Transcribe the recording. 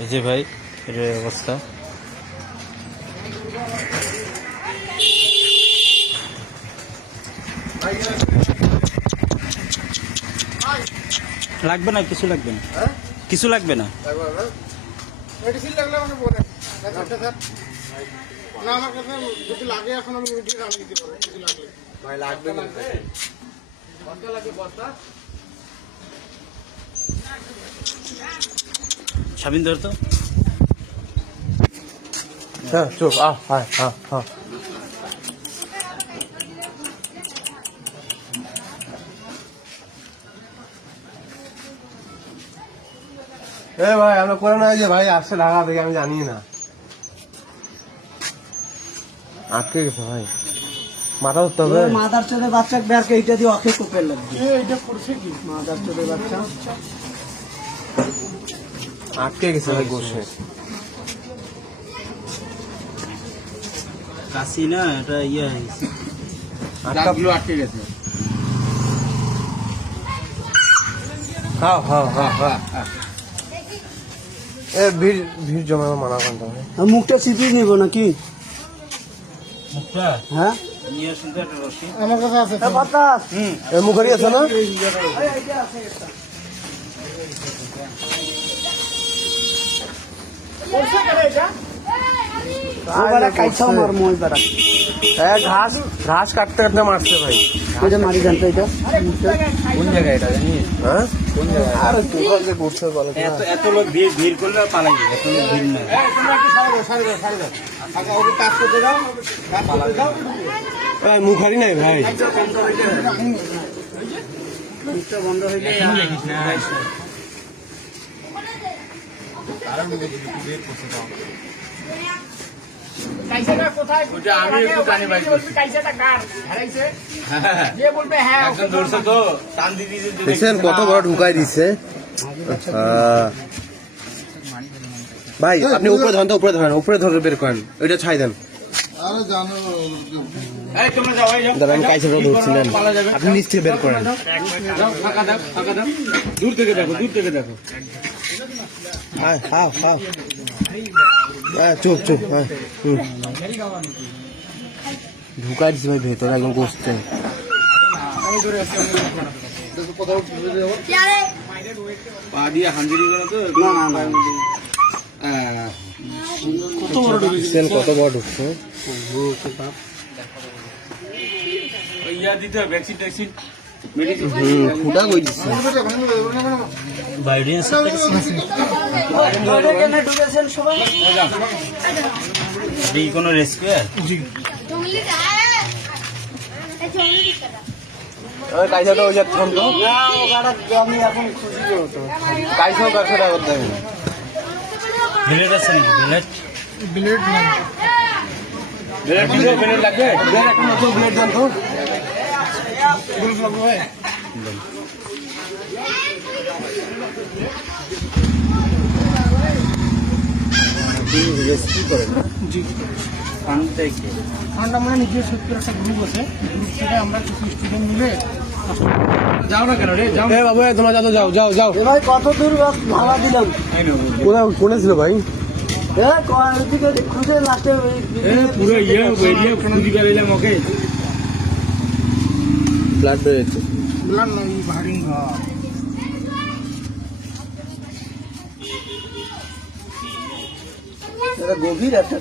এই যে ভাই এর অবস্থা। লাগবে না, কিছু লাগবে না, কিছু লাগবে না। মেডিসিন লাগলে আমাকে বলেন। না আমার কাছে যদি লাগে এখন আমি মেডিসিন আনিয়ে দিতে পারবো কিছু লাগলে। ভাই লাগবে না। বস্তা লাগে বস্তা। স্বামীন ধর তো। হ্যাঁ চুপ হ্যাঁ হ্যাঁ হ্যাঁ। এ ভাই আমরা করে না যে ভাই আসছে ঢাকা থেকে আমি জানি না, আটকে গেছে ভাই, মাথা ধরতে হবে। মাদার চোদে বাচ্চা বেরকে এইটা দিয়ে অখে কুপের লাগবে। এইটা করছে কি মাদার চোদে বাচ্চা আটকে গেছে ভাই বসে। কাশি না, এটা ইয়ে হয়েছে, আটকে গেছে। হ্যাঁ হ্যাঁ হ্যাঁ হ্যাঁ। এ ভিড় ভিড় জমানো মানা করতে হবে। মুখটা চিপিয়ে নিব নাকি? মুখটা হ্যাঁ নিয়ে আসুন তো একটা রশি। আমার কাছে আছে। বাতাস এ মুখারি আছে না? করছে কেন এটা? কাইছাও মার মই বেড়া ঘাস ঘাস কাটতে কাটতে মারছে ভাই। এটা মারি জানতো এটা কোন জায়গায় এটা জানিস? হ্যাঁ কোন জায়গায়? আর কোথাও যে করছে বলে এত এত লোক ভিড় করলে পালাই যাবে, এত লোক ভিড় না। এই তোমরা একটু সারি দাও সারি দাও। আচ্ছা ওকে কাজ করতে দাও, কাজ করতে দাও। মুখারি নাই ভাই। মুখটা বন্ধ হইলে কাইসাটা কোথায়? ওটা আমি একটু জানি ভাই। কাইসাটা কার? হারাইছে? যে বলবে হ্যাঁ একজন ধরছে তো টান দিয়ে দিয়ে দেখছেন কত বড় ঢুকাই দিচ্ছে। ভাই আপনি উপরে ধরেন তো, উপরে ধরেন, উপরে ধরে বের করেন, ওইটা ছাই দেন। আরে জানো এই তোমরা যাও, এই যাও। দাঁড়া আমি কাইসে ধরছিলেন, আপনি নিচ থেকে বের করেন। যাও, ফাঁকা দাও, ফাঁকা দাও। দূর থেকে দেখো, দূর থেকে দেখো। হ্যাঁ হ্যাঁ হ্যাঁ হ্যাঁ চুপ চুপ হ্যাঁ ঢুকাই দিচ্ছে ভাই ভেতরে একদম বসতে। পা দিয়ে হাঞ্জিরি করে তো কত বড় ঢুকছে। ইয়া দিতে হবে, ভ্যাকসিন ট্যাকসিন। ফুটা কই দিচ্ছে। বাইরে ঢুকেছেন সবাই এই কোনো রেস্কিউ? কাইসাটা ওই যাচ্ছে তো, আমি এখন খুশি হতো কাইসাও কাছেটা করতে হবে। ব্লেড আছে নাকি? ব্লেড ব্লেড লাগবে, ব্লেড একটা নতুন ব্লেড দেন তো। রেস্কিউ করেন ফান্ড থেকে। ঠান্ডা মানে নিজের সত্যি একটা গ্রুপ আছে, গ্রুপ থেকে আমরা কিছু স্টুডেন্ট মিলে যাও না কেন রে, যাও। এ বাবু তোমরা যাও যাও যাও যাও। ভাই কত দূর ভাড়া দিলাম কোথায় কোনে ছিল ভাই? খুঁজে লাস্টে পুরো এরিয়া খুঁজি বেরোলাম ওকে। ব্লাড বেরোচ্ছে। বললাম না এই ভারিং ঘর গভীর একটা